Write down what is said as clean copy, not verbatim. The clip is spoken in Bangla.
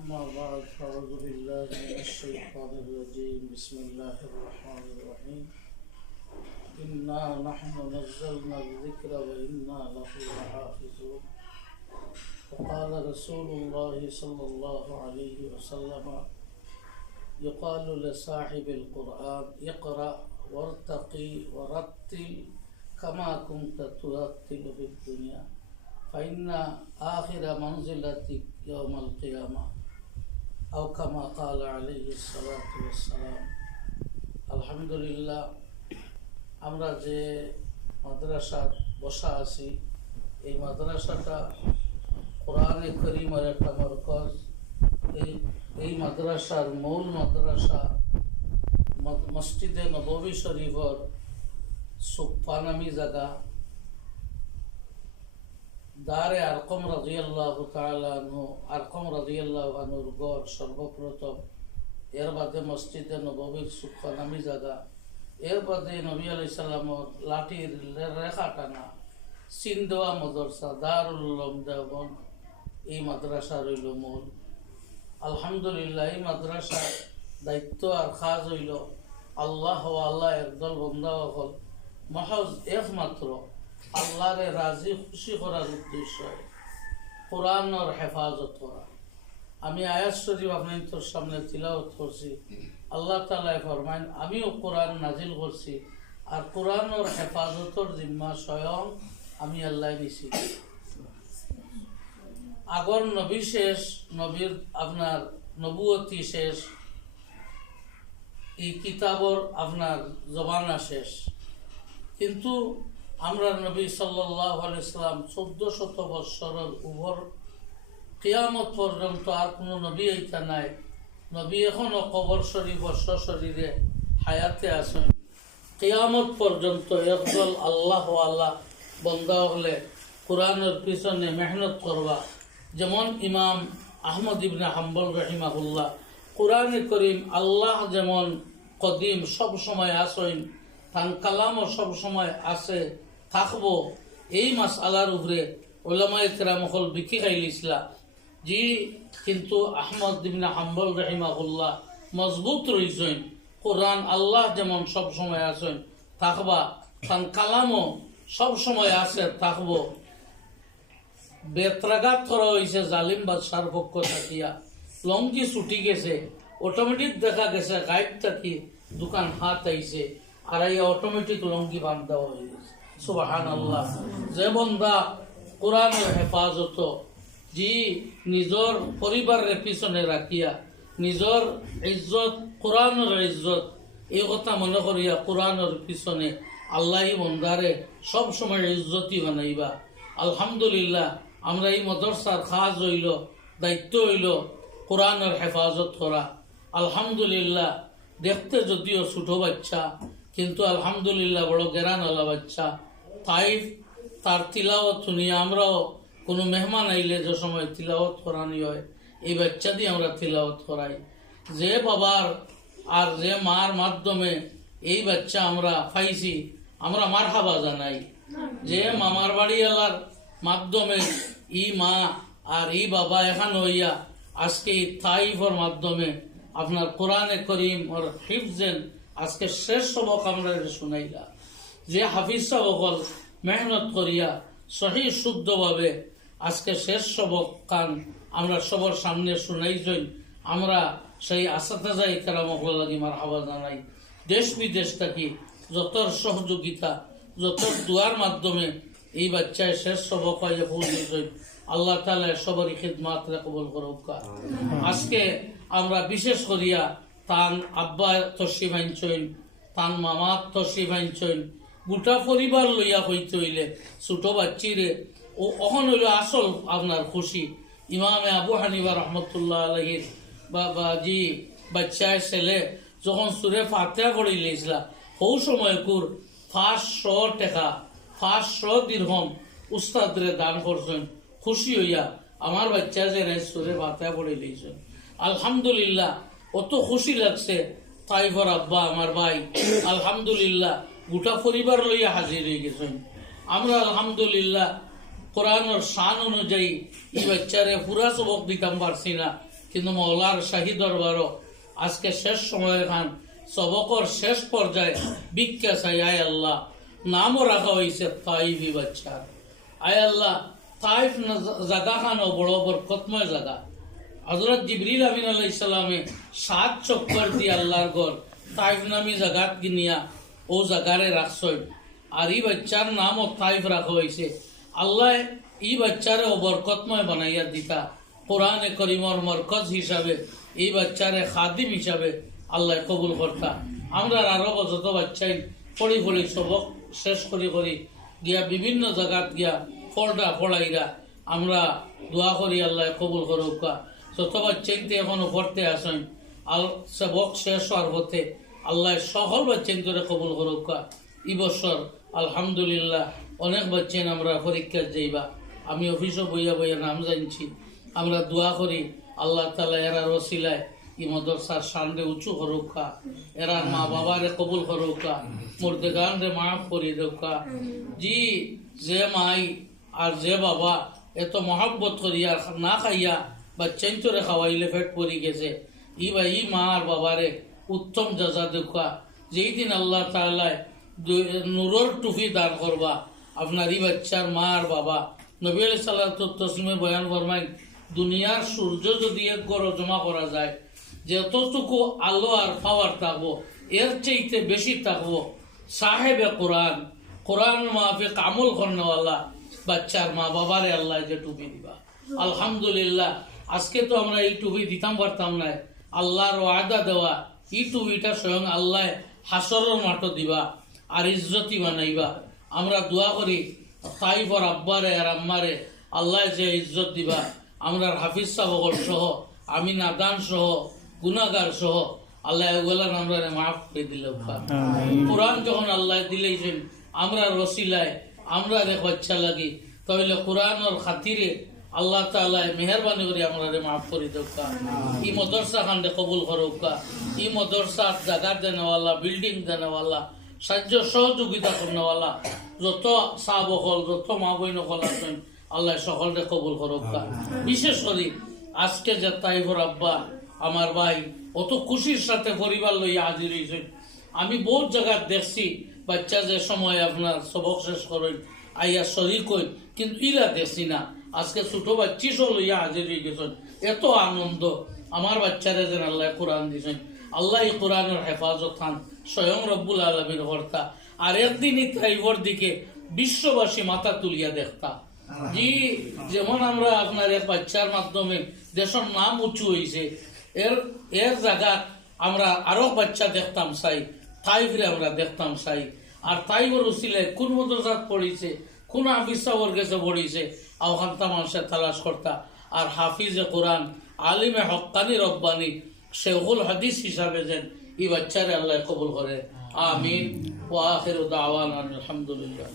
أما بعد فأعوذ بالله من الشيطان الرجيم بسم الله الرحمن الرحيم إنا نحن نزلنا الذكر وإنا له لحافظون وقال رسول الله صلى الله عليه وسلم يقال لصاحب القرآن اقرأ وارتقي ورتل كما كنت ترتل في الدنيا فإن آخر منزلتك يوم القيامة أو كما قال عليه الصلاة والسلام الحمد لله আমরা যে মাদ্রাসা বসা আছি এই মাদ্রাসাটা কোরআনে করিমের একটা মরকজ। এই মাদ্রাসার মূল মাদ্রাসা মসজিদে নববী শরীফর সুফা নামী জায়গা দারে আরকম রাদিয়াল্লাহু তাআলা আনহু আরকম রাদিয়াল্লাহু আনহুর গড় সর্বপ্রথম, এর বাদে মসজিদে নববীর সুফা নামী জায়গা, এর বাদে নবী আলাইহিস সালামর লাঠির রেখা টানা সিন্ধোয়া মাদ্রাসা দারুল উলুম দেওবন্দ। এই মাদ্রাসা রইল মূল। আলহামদুলিল্লাহ এই মাদ্রাসার দায়িত্ব আর খাজ হইল আল্লাহ ও আল্লাহ একদল বন্দা হল মহজ একমাত্র আল্লাহরে রাজি খুশি করার উদ্দেশ্য কোরআনের হেফাজত করা। আমি আয়াত শরীফ আপনার সামনে তিলাওয়াত করছি। আল্লাহ তাআলা ফরমায়েন আমিও কোরআন নাজিল করছি আর কোরআনের হেফাজতের জিম্মা স্বয়ং আমি আল্লাহ নিছি। আগর নবী শেষ, নবীর আপনার নবুয়তি শেষ, এই কিতাবর আপনার জবানা শেষ, কিন্তু আমরা নবী সাল্লাল্লাহু আলাইহি সাল্লাম 1400 বৎসরের উপর কিয়ামত পর্যন্ত আর কোনো নবী আইতা নাই। নবী এখনো কবর শরীফ শরীরে হায়াতে আছেন। কিয়ামত পর্যন্ত একদল আল্লাহ আল্লাহ বন্দা হলে কোরআনের পিছনে মেহনত করবা। যেমন ইমাম আহমদ ইবনে হাম্বল রাহিমাহুল্লাহ কোরআনে করিম আল্লাহ যেমন কদিম সব সময় আসেন, তান কালামও সব সময় আছে থাকবো, এই মাসআলার উপরে উলামায়ে কেরাম হল বিকি খাইলিছিলা জি। কিন্তু আহমদ ইবনে হাম্বল রাহিমাহুল্লাহ মজবুত রইছেন কোরআন আল্লাহ যেমন সব সময় আছেন থাকবা, তান কালামও সব সময় আছে থাকবো। বেত্রাঘাত করা হয়েছে জালিম বাদশার পক্ষ থাকিয়া, লঙ্কি ছুটি গেছে, অটোমেটিক দেখা গেছে গাইড থাকি দোকান হাত আইছে আর এই অটোমেটিক লঙ্কি বান্ধ দেওয়া হয়ে গেছে। সুবহানাল্লাহ। যে বন্দা কোরআনের হেফাজত জি নিজর পরিবারের পিছনে রাখিয়া নিজর ইজ্জত কোরআনের ইজ্জত এই কথা মনে করিয়া কোরআনের পিছনে আল্লাহি বন্দারে সব সময় ইজ্জতি বানাইবা। আলহামদুলিল্লাহ আমরা এই মাদ্রাসার খাজ হইল দায়িত্ব হইল কোরআনের হেফাজত করা। আলহামদুলিল্লাহ দেখতে যদিও ছোট বাচ্চা কিন্তু আলহামদুলিল্লাহ বড় জ্ঞানওয়ালা বাচ্চা। তাই তার তিলাওয়াত শুনিয়ে আমরাও কোনো মেহমান আইলে যে সময় তিলাওয়াত করানি হয় এই বাচ্চা দিয়ে আমরা তিলাওয়াত করাই। যে বাবার আর যে মার মাধ্যমে এই বাচ্চা আমরা পাইছি আমরা মারহাবা জানাই। যে মামার বাড়িওয়ালার মাধ্যমে ই মা আর ই বাবা এখান হইয়া আজকে তাইফের মাধ্যমে আপনার কোরআনে করিম ওর হিফজেন আজকে শেষ সবক আমরা শুনাইলা। যে হাফিজ সাবকল মেহনত করিয়া সহি শুদ্ধভাবে আজকে শেষ সবক কান আমরা সবার সামনে শুনাইছই, আমরা সেই আসাতাজাই কেরামকল লাগি মারহাবা জানাই। দেশ বিদেশ থাকি যতর সহযোগিতা যতর দুয়ার মাধ্যমে এই বাচ্চায় শেষ সবক হয়ে পৌঁছেছেন। আল্লাহ তাআলা সবারই খিদমাত কবুল করুক। আজকে আমরা বিশেষ করিয়া তান আব্বা তশরিফ আনছেন, তান মামা তশরিফ আনছেন, গোটা পরিবার লইয়া হইতে হইলে ছোট বাচ্চিরে ও অহন হইল আসল আপনার খুশি। ইমামে আবু হানিফা রহমতুল্লাহ আলাইহির বা জি বাচ্চায় ছেলে যখন সুরে ফাতিহা পড়ে লিয়েছিল সৌ সময় কুর 500 টাকা 500 দিরহম উস্তাদরে দান করছেন। খুশি হইয়া আমার বাচ্চা যে সুরে ফাতিহা পড়ে লিয়েছেন। আলহামদুলিল্লাহ অত খুশি লাগছে। তাইফর আব্বা আমার ভাই আলহামদুলিল্লাহ গোটা পরিবার লইয়া হাজির হয়ে গেছেন। আমরা আলহামদুলিল্লাহ কোরআনের শান অনুযায়ী এই বাচ্চারে পুরা সবক দিতাম পারছি না, কিন্তু মৌলার শাহী দরবারও আজকে শেষ সময় খান সবকর শেষ পর্যায়ে ভিক্ষা চাই। আয় আল্লাহ, নামও রাখা হয়েছে তাইফি বাচ্চার। আয় আল্লাহ, তাইফ জাগা খানও বড় বরকতময় জায়গা। হযরত জিবরিল আমিন আলাইহিস সালামে 7 চক্কর দিয়ে আল্লাহর ঘর তাইফ নামি জাগাত গিনিয়া ও জাগারে রাখছই। আর এই বাচ্চার নামও তাইফ রাখা হয়েছে। আল্লাহ এই বাচ্চারে ও বরকতময় বানাইয়া দিতা। কোরআনে করিমর মরকজ হিসাবে এই বাচ্চারে খাদিম হিসাবে আল্লাহ কবুল করতা। আমরা আরো যত বাচ্চাই পড়ি পড়ি সবক শেষ করি গিয়া বিভিন্ন জায়গাত গিয়া পড়াইরা আমরা দোয়া করি আল্লাহ কবুল করুকা। যত বাচ্চাইতে এখনো পড়তে আসেন সবক শেষ হওয়ার পথে আল্লাহ সকল বাচ্চাইন্তরে কবুল করুকা। এই বছর আলহামদুলিল্লাহ অনেক বাচ্চাই আমরা পরীক্ষা যাইবা। আমি অফিসও বইয়া নাম জানছি। আমরা দোয়া করি আল্লাহ তাআলা এরার ওসিলায় ই মাদ্রাসার শানরে উঁচু করুকা, এরার মা বাবারে কবুল করুকা, মুর্দেগান রে মাফ করি দেউকা। জি যে মাই আর যে বাবা এত মহাব্বত করিয়া না খাইয়া বাচ্চাইন্তরে খাওয়াইলে পেট পরি গেছে, ই মা আর বাবারে উত্তম জাজা দেউকা। যেই দিন আল্লাহ তাআলা নূরের টুফি দান করবা আপনার এই বাচ্চার মা আর বাবা। নবী আলাইহিস সালাতু তাসলিমে বয়ান ফরমাই, দুনিয়ার সূর্য যদি এক গড় জমা করা যায়, যতটুকু আলো আর পাওয়ার থাকবো এর চাইতে বেশি থাকবো সাহেবে কোরআন মাফিক আমল করনেওয়ালা বাচ্চার মা বাবারে আল্লাহ যে টুপি দিবা। আলহামদুলিল্লাহ আজকে তো আমরা এই টুপি দিতাম পারতাম না। আল্লাহর ওয়াদা দেওয়া এই টুপিটা স্বয়ং আল্লাহ হাসরের মাঠ দিবা আর ইজ্জতি বানাইবা। আমরা দোয়া করি তাইফর আব্বারে আর আম্মারে আল্লাহ যে ইজ্জত দিবা। আমরা হাফিজ সাহবল সহ আমি নাদান সহ গুনাগার সহ আল্লাহ এগুলার আমরা মাফ করে দিল। কোরআন যখন আল্লাহ দিলেছেন আমরা রসিলায় আমরা রেখ বাচ্চা লাগি, তাহলে কোরআনের খাতিরে আল্লাহ তাআলা মেহরবানি করে আমরা মাফ করে দেউকা। ই মদরসা খান্ডে কবুল করুকা। ই মদরসার জায়গা দেনেওয়ালা, বিল্ডিং দেনেওয়ালা, সাহায্য সহযোগিতা করনেওয়ালা যত সাহ বকল যত মা বই নকল আছেন আল্লাহ সকলকে কবুল করুকা। বিশেষ করে আজকে যে তাইফর আব্বা আমার ভাই অত খুশির সাথে পরিবার লইয়া হাজির হয়েছেন। আমি বহুত জায়গায় দেখছি বাচ্চা যে সময় আপনার সবক শেষ করেন আইয়া শরীর কই, কিন্তু ইলা দেখছি না। আজকে ছোট বাচ্চি সব লইয়া হাজির হয়ে গেছেন। এত আনন্দ আমার বাচ্চারা যেন আল্লাহ কোরআন দিয়েছেন। আল্লাহ এই কোরআনের হেফাজত খান স্বয়ং রব্বুল আলমীর কর্তা। আর একদিনই তাইফর দিকে বিশ্ববাসী মাথা তুলিয়া দেখতা। জি যেমন আমরা আপনার এক বাচ্চার মাধ্যমে দেশের নাম উঁচু হয়েছে, এর জায়গা আমরা আরো বাচ্চা দেখতাম চাই, তাইফরে আমরা দেখতাম চাই। আর তাইফর উচিলে কোন মদরসাত পড়িছে, কোন হাফিজ সাহর কাছে পড়িছে আওখানতা মানুষের তালাশ করতা। আর হাফিজে কোরআন, আলিমে হক্কানি রব্বানি, শেখুল হাদিস হিসাবে যেন এই বাচ্চারে আল্লাহ কবুল করে। আমিন ওয়া আখিরু দাওয়ানা আলহামদুলিল্লাহ।